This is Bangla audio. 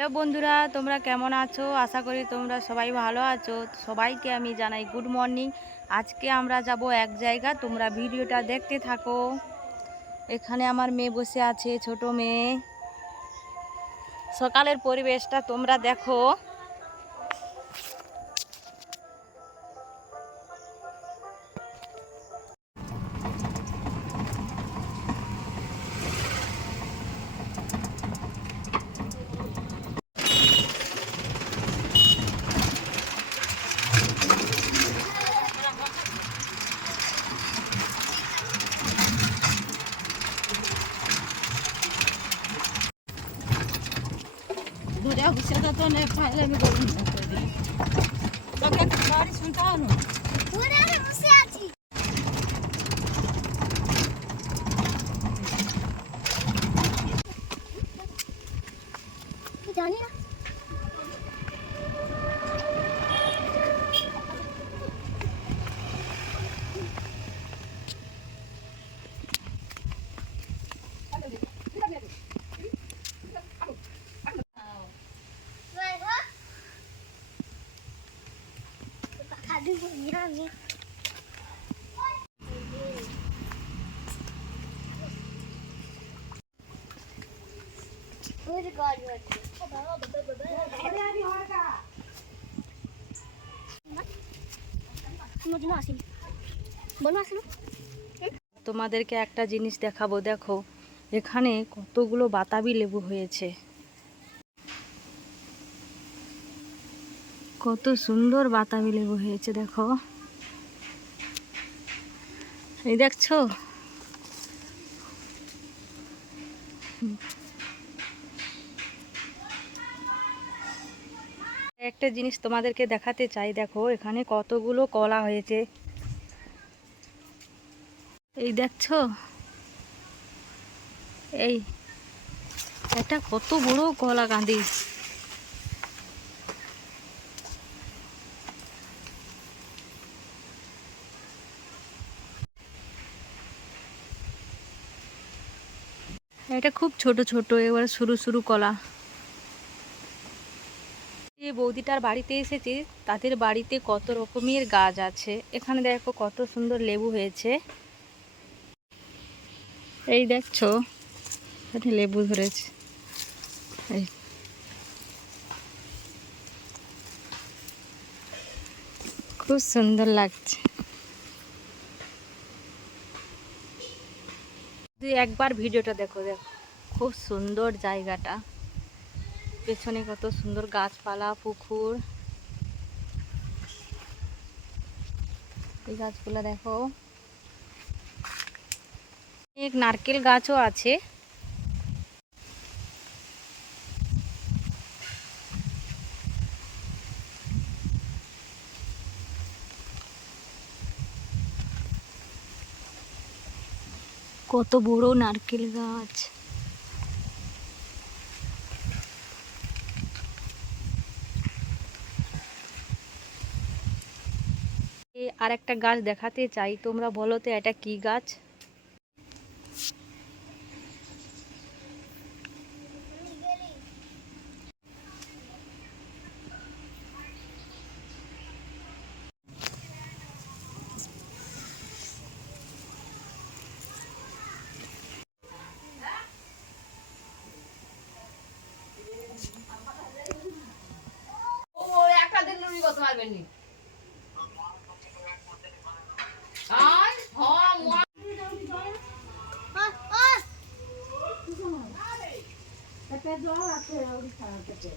হ্যালো বন্ধুরা, তোমরা কেমন আছো? আশা করি তোমরা সবাই ভালো আছো। সবাইকে আমি জানাই গুড মর্নিং। আজকে আমরা যাব এক জায়গা, তোমরা ভিডিওটা দেখতে থাকো। এখানে আমার মেয়ে বসে আছে, ছোট মেয়ে। সকালের পরিবেশটা তোমরা দেখো। दूर घुसे तो नहीं फाइल में बोलूं तो क्या गाड़ी सुनता हूं पूरे में घुसे आची जानी ना তোমাদেরকে একটা জিনিস দেখাবো, দেখো এখানে কতগুলো বাতাবি লেবু হয়েছে। কত সুন্দর বাতাবি লেবু হয়েছে দেখো, এই দেখছো। একটা জিনিস তোমাদেরকে দেখাতে চাই, দেখো এখানে কতগুলো কলা হয়েছে। এই দেখছো, এই এটা কত বড় কলা কাঁদি। এটা খুব ছোট ছোট, এবার সরু সরু কলা। যে বৌদিটার বাড়িতে এসেছি, তাদের বাড়িতে কত রকমের গাছ আছে। এখানে দেখো কত সুন্দর লেবু হয়েছে। এই দেখছো, এখানে লেবু ধরেছে। এই খুব সুন্দর লাগছে। একবার ভিডিওটা দেখো, দেখো খুব সুন্দর জায়গাটা। পেছনে কত সুন্দর গাছপালা, পুকুর। এই গাছগুলো দেখো, এক নারকেল গাছও আছে। কত বড় নারকেল গাছ। আর একটা গাছ দেখাতে চাই, তোমরা বলো তো এটা কি গাছ? একটা দিন নুনি কত মারবেন নি আই হ্যাঁ পেটে জল আছে ওই খাওয়াতে